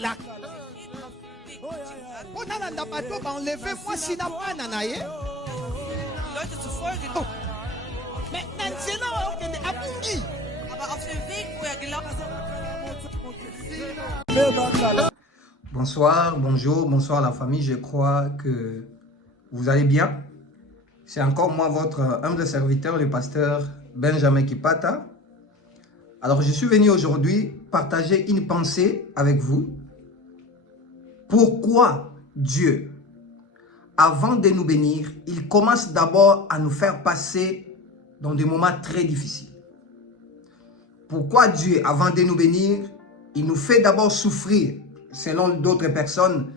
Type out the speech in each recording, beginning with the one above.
la enlevez-moi si n'a pas nanaye. Leute zu folgen. Mais Nansena Abungi. Aber auf dem Weg, wo gelaufen ist. Bonsoir, bonjour, bonsoir la famille. Je crois que vous allez bien. C'est encore moi, votre humble serviteur, le pasteur Benjamin Kipata. Alors, je suis venu aujourd'hui partager une pensée avec vous. Pourquoi Dieu, avant de nous bénir, il commence d'abord à nous faire passer dans des moments très difficiles? Pourquoi Dieu, avant de nous bénir, il nous fait d'abord souffrir, selon d'autres personnes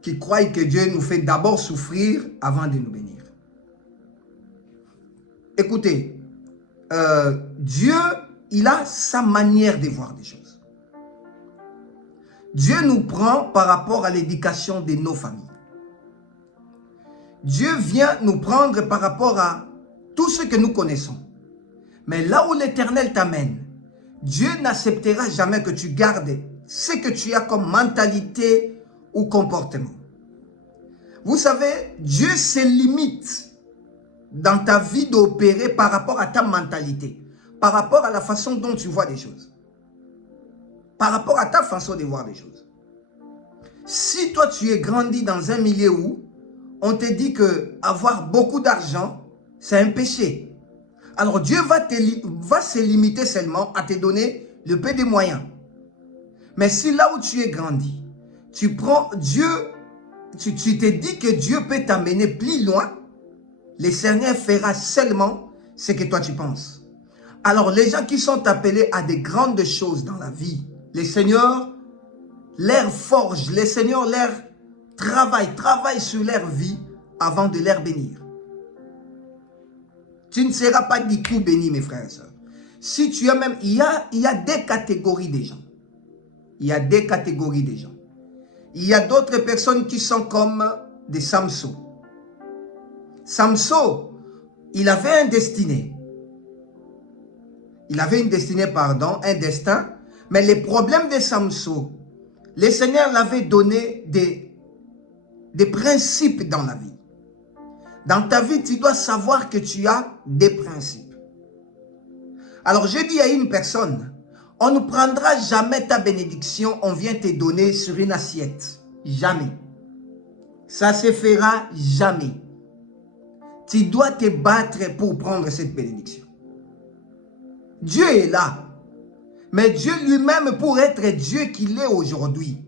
qui croient que Dieu nous fait d'abord souffrir avant de nous bénir? Écoutez, Dieu, il a sa manière de voir des choses. Dieu nous prend par rapport à l'éducation de nos familles. Dieu vient nous prendre par rapport à tout ce que nous connaissons. Mais là où l'Éternel t'amène, Dieu n'acceptera jamais que tu gardes ce que tu as comme mentalité ou comportement. Vous savez, Dieu se limite dans ta vie d'opérer par rapport à ta mentalité, par rapport à la façon dont tu vois des choses, par rapport à ta façon de voir des choses. Si toi tu es grandi dans un milieu où on te dit que avoir beaucoup d'argent, c'est un péché, alors Dieu va se limiter seulement à te donner le peu de moyens. Mais si là où tu es grandi, tu prends Dieu, tu te dis que Dieu peut t'amener plus loin, le Seigneur fera seulement ce que toi tu penses. Alors les gens qui sont appelés à des grandes choses dans la vie, le Seigneur leur forge, le Seigneur leur travaille sur leur vie avant de leur bénir. Tu ne seras pas du tout béni, mes frères et sœurs. Si tu as même, il y a des catégories de gens. Il y a des catégories de gens. Il y a d'autres personnes qui sont comme des Samson. Samson, il avait un destiné. Il avait une destinée, pardon, un destin. Mais les problèmes de Samson, le Seigneur l'avait donné des principes dans la vie. Dans ta vie, tu dois savoir que tu as des principes. Alors, je dis à une personne, on ne prendra jamais ta bénédiction, on vient te donner sur une assiette. Jamais. Ça se fera jamais. Tu dois te battre pour prendre cette bénédiction. Dieu est là. Mais Dieu lui-même, pour être Dieu qu'il est aujourd'hui,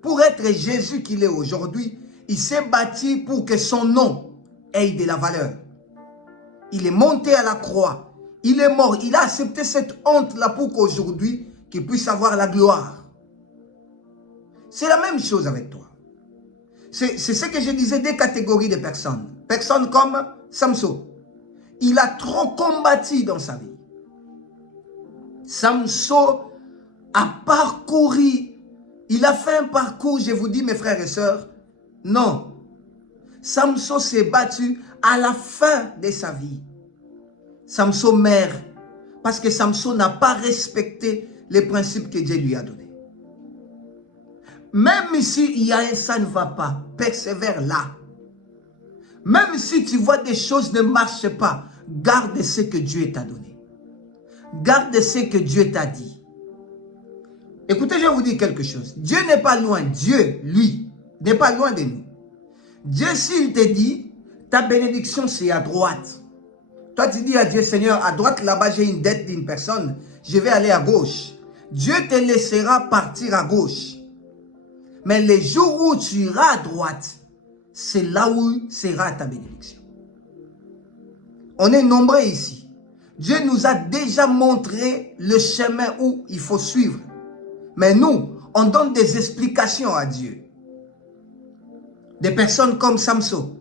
pour être Jésus qu'il est aujourd'hui, il s'est bâti pour que son nom ait de la valeur. Il est monté à la croix. Il est mort. Il a accepté cette honte-là pour qu'aujourd'hui, qu'il puisse avoir la gloire. C'est la même chose avec toi. C'est ce que je disais des catégories de personnes. Personnes comme Samson. Il a trop combattu dans sa vie. Samson a parcouru. Il a fait un parcours, je vous dis mes frères et sœurs. Non. Samson s'est battu à la fin de sa vie. Samson meurt parce que Samson n'a pas respecté les principes que Dieu lui a donnés. Même si il y a un ça ne va pas, persévère là. Même si tu vois des choses ne marchent pas, garde ce que Dieu t'a donné. Garde ce que Dieu t'a dit. Écoutez, je vais vous dire quelque chose. Dieu n'est pas loin. Dieu, lui, n'est pas loin de nous. Dieu, s'il te dit, ta bénédiction, c'est à droite. Toi, tu dis à Dieu, Seigneur, à droite, là-bas, j'ai une dette d'une personne. Je vais aller à gauche. Dieu te laissera partir à gauche. Mais les jours où tu iras à droite, c'est là où sera ta bénédiction. On est nombreux ici. Dieu nous a déjà montré le chemin où il faut suivre. Mais nous, on donne des explications à Dieu. Des personnes comme Samson.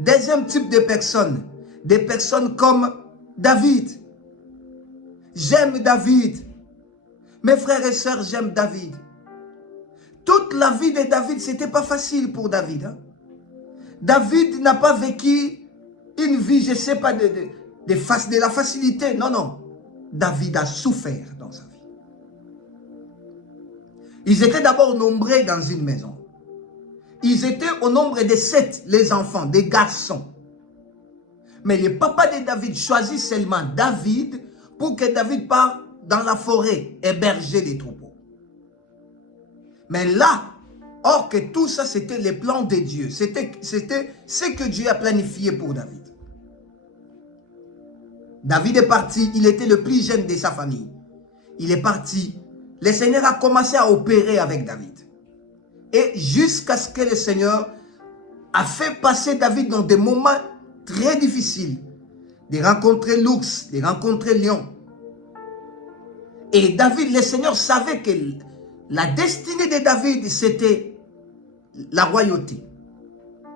Deuxième type de personnes. Des personnes comme David. J'aime David. Mes frères et sœurs, j'aime David. Toute la vie de David, ce n'était pas facile pour David. Hein? David n'a pas vécu une vie, je ne sais pas, de la facilité. Non, non. David a souffert dans sa vie. Ils étaient d'abord nombreux dans une maison. Ils étaient au nombre de 7, les enfants, des garçons. Mais le papa de David choisit seulement David pour que David parte dans la forêt héberger les troupeaux. Mais là, or que tout ça, c'était le plan de Dieu. C'était ce que Dieu a planifié pour David. David est parti, il était le plus jeune de sa famille. Il est parti. Le Seigneur a commencé à opérer avec David. Et jusqu'à ce que le Seigneur a fait passer David dans des moments très difficiles. De rencontrer l'ours, de rencontrer le lion. Et David, le Seigneur savait que la destinée de David, c'était la royauté.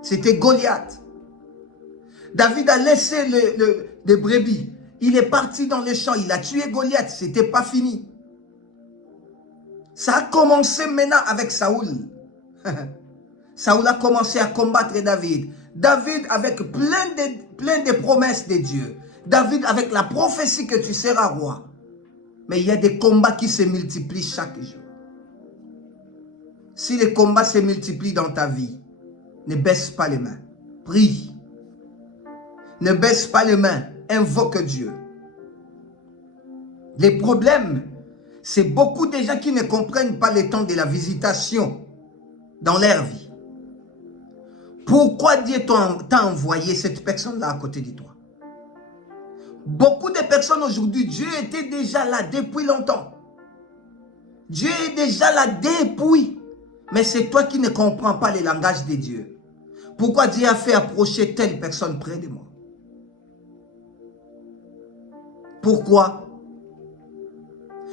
C'était Goliath. David a laissé les brebis. Il est parti dans les champs. Il a tué Goliath. Ce n'était pas fini. Ça a commencé maintenant avec Saoul. Saoul a commencé à combattre David. David avec plein de promesses de Dieu. David avec la prophétie que tu seras roi. Mais il y a des combats qui se multiplient chaque jour. Si les combats se multiplient dans ta vie, ne baisse pas les mains. Prie. Ne baisse pas les mains. Invoque Dieu. Les problèmes, c'est beaucoup de gens qui ne comprennent pas le temps de la visitation dans leur vie. Pourquoi Dieu t'a envoyé cette personne-là à côté de toi? Beaucoup de personnes aujourd'hui, Dieu était déjà là depuis longtemps. Dieu est déjà là depuis. Mais c'est toi qui ne comprends pas le langage de Dieu. Pourquoi Dieu a fait approcher telle personne près de moi? Pourquoi?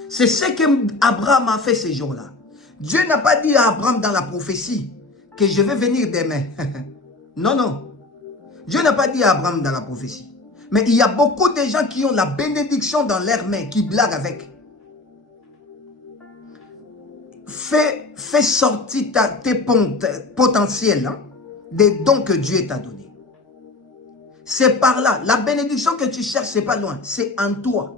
C'est ce qu'Abraham a fait ces jours-là. Dieu n'a pas dit à Abraham dans la prophétie que je vais venir demain. Non, non. Dieu n'a pas dit à Abraham dans la prophétie. Mais il y a beaucoup de gens qui ont la bénédiction dans leurs mains, qui blaguent avec. Fais sortir tes potentiels, hein, des dons que Dieu t'a donnés. C'est par là. La bénédiction que tu cherches, c'est pas loin. C'est en toi.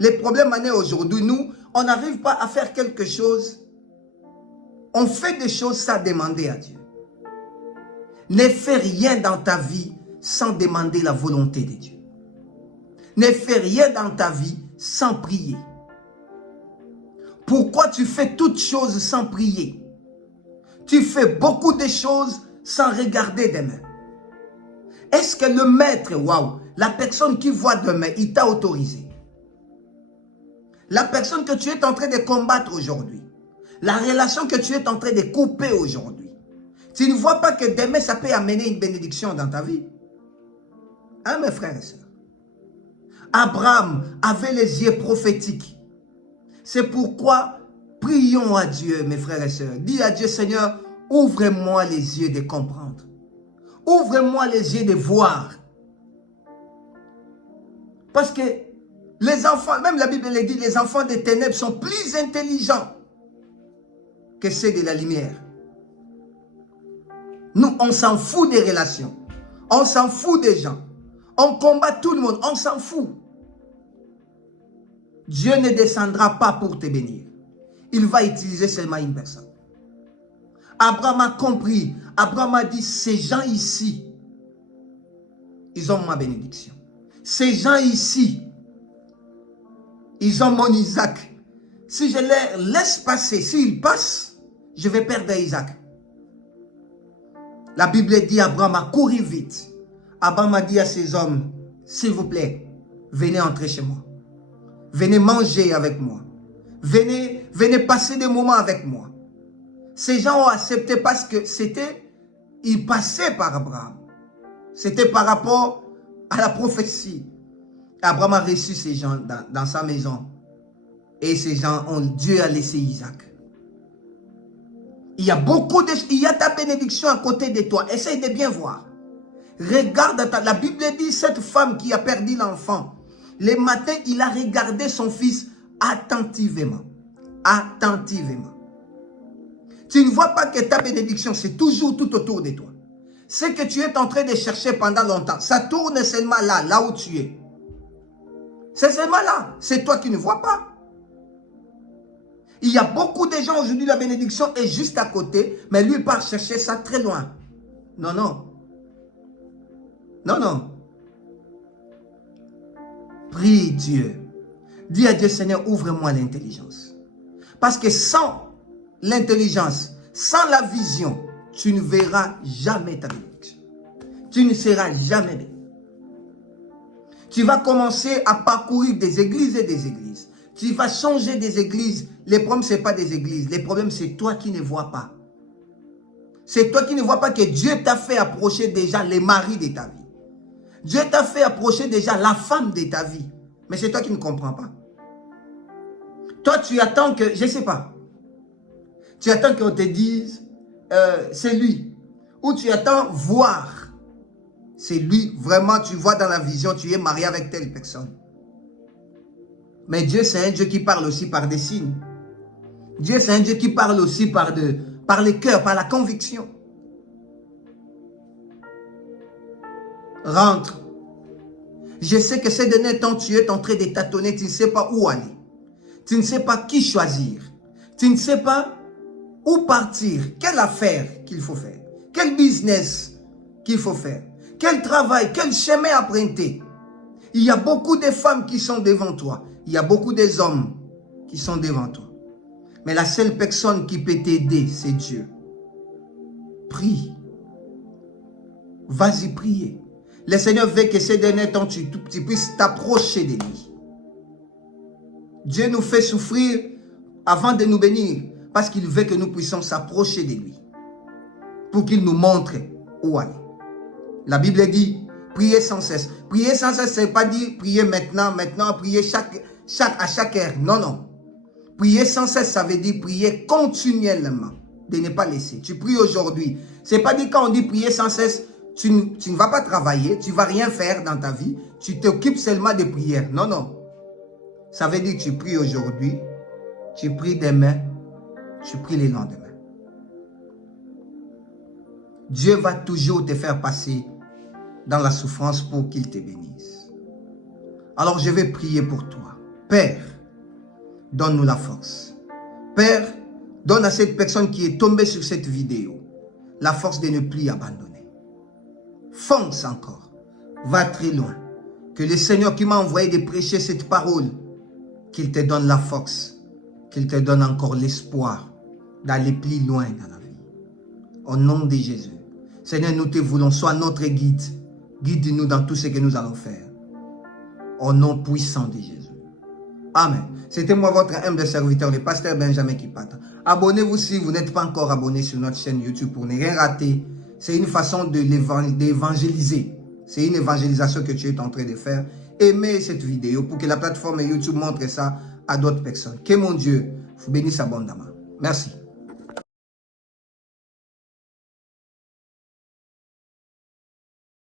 Les problèmes en est aujourd'hui, nous, on n'arrive pas à faire quelque chose. On fait des choses sans demander à Dieu. Ne fais rien dans ta vie sans demander la volonté de Dieu. Ne fais rien dans ta vie sans prier. Pourquoi tu fais toutes choses sans prier? Tu fais beaucoup de choses sans regarder demain. Est-ce que le maître, waouh, la personne qui voit demain, il t'a autorisé? La personne que tu es en train de combattre aujourd'hui, la relation que tu es en train de couper aujourd'hui, tu ne vois pas que demain ça peut amener une bénédiction dans ta vie? Hein, mes frères et sœurs? Abraham avait les yeux prophétiques. C'est pourquoi prions à Dieu, mes frères et sœurs. Dis à Dieu, Seigneur, ouvre-moi les yeux de comprendre. Ouvre-moi les yeux de voir. Parce que les enfants, même la Bible le dit, les enfants des ténèbres sont plus intelligents que ceux de la lumière. Nous, on s'en fout des relations. On s'en fout des gens. On combat tout le monde. On s'en fout. Dieu ne descendra pas pour te bénir. Il va utiliser seulement une personne. Abraham a compris. Abraham a dit, ces gens ici, ils ont ma bénédiction. Ces gens ici, ils ont mon Isaac. Si je les laisse passer, s'ils passent, je vais perdre Isaac. La Bible dit, Abraham a couru vite. Abraham a dit à ses hommes, s'il vous plaît, venez entrer chez moi. Venez manger avec moi. Venez passer des moments avec moi. Ces gens ont accepté parce que ils passaient par Abraham. C'était par rapport à la prophétie. Abraham a reçu ces gens dans sa maison. Et ces gens, Dieu a laissé Isaac. Il y a ta bénédiction à côté de toi. Essaye de bien voir. Regarde, la Bible dit, cette femme qui a perdu l'enfant, le matin, il a regardé son fils attentivement. Attentivement. Tu ne vois pas que ta bénédiction, c'est toujours tout autour de toi. Ce que tu es en train de chercher pendant longtemps, ça tourne seulement là où tu es. C'est seulement là. C'est toi qui ne vois pas. Il y a beaucoup de gens aujourd'hui, la bénédiction est juste à côté, mais lui part chercher ça très loin. Non, non. Non, non. Prie Dieu. Dis à Dieu, Seigneur, ouvre-moi l'intelligence. Parce que sans l'intelligence, sans la vision, tu ne verras jamais ta bénédiction. Tu ne seras jamais béni. Tu vas commencer à parcourir des églises et des églises. Tu vas changer des églises. Les problèmes, ce n'est pas des églises. Les problèmes, c'est toi qui ne vois pas. C'est toi qui ne vois pas que Dieu t'a fait approcher déjà les maris de ta vie. Dieu t'a fait approcher déjà la femme de ta vie. Mais c'est toi qui ne comprends pas. Toi, tu attends que, je ne sais pas. Tu attends qu'on te dise, c'est lui. Ou tu attends voir. C'est lui, vraiment, tu vois dans la vision, tu es marié avec telle personne. Mais Dieu, c'est un Dieu qui parle aussi par des signes. Dieu, c'est un Dieu qui parle aussi par le cœur, par la conviction. Rentre. Je sais que ces derniers temps, tu es en train de tâtonner, tu ne sais pas où aller. Tu ne sais pas qui choisir. Tu ne sais pas où partir. Quelle affaire qu'il faut faire. Quel business qu'il faut faire. Quel travail, quel chemin emprunter. Il y a beaucoup de femmes qui sont devant toi. Il y a beaucoup d'hommes qui sont devant toi. Mais la seule personne qui peut t'aider, c'est Dieu. Prie. Vas-y prier. Le Seigneur veut que ces derniers temps, tu puisses t'approcher de lui. Dieu nous fait souffrir avant de nous bénir. Parce qu'il veut que nous puissions s'approcher de lui. Pour qu'il nous montre où aller. La Bible dit, priez sans cesse. Prier sans cesse, ce n'est pas dire prier maintenant, prier à chaque heure. Non, non. Prier sans cesse, ça veut dire prier continuellement. De ne pas laisser. Tu pries aujourd'hui. Ce n'est pas dire quand on dit prier sans cesse, tu ne vas pas travailler, tu ne vas rien faire dans ta vie. Tu t'occupes seulement de prières. Non, non. Ça veut dire que tu pries aujourd'hui, tu pries demain, tu pries le lendemain. Dieu va toujours te faire passer dans la souffrance pour qu'il te bénisse. Alors je vais prier pour toi. Père, donne-nous la force. Père, donne à cette personne qui est tombée sur cette vidéo la force de ne plus abandonner. Fonce encore. Va très loin. Que le Seigneur qui m'a envoyé de prêcher cette parole, qu'il te donne la force, qu'il te donne encore l'espoir d'aller plus loin dans la vie. Au nom de Jésus. Seigneur, nous te voulons, sois notre guide. Guide-nous dans tout ce que nous allons faire. Au nom puissant de Jésus. Amen. C'était moi, votre humble serviteur, le pasteur Benjamin Kipata. Abonnez-vous si vous n'êtes pas encore abonné sur notre chaîne YouTube pour ne rien rater. C'est une façon d'évangéliser. C'est une évangélisation que tu es en train de faire. Aimez cette vidéo pour que la plateforme YouTube montre ça à d'autres personnes. Que mon Dieu vous bénisse abondamment. Merci.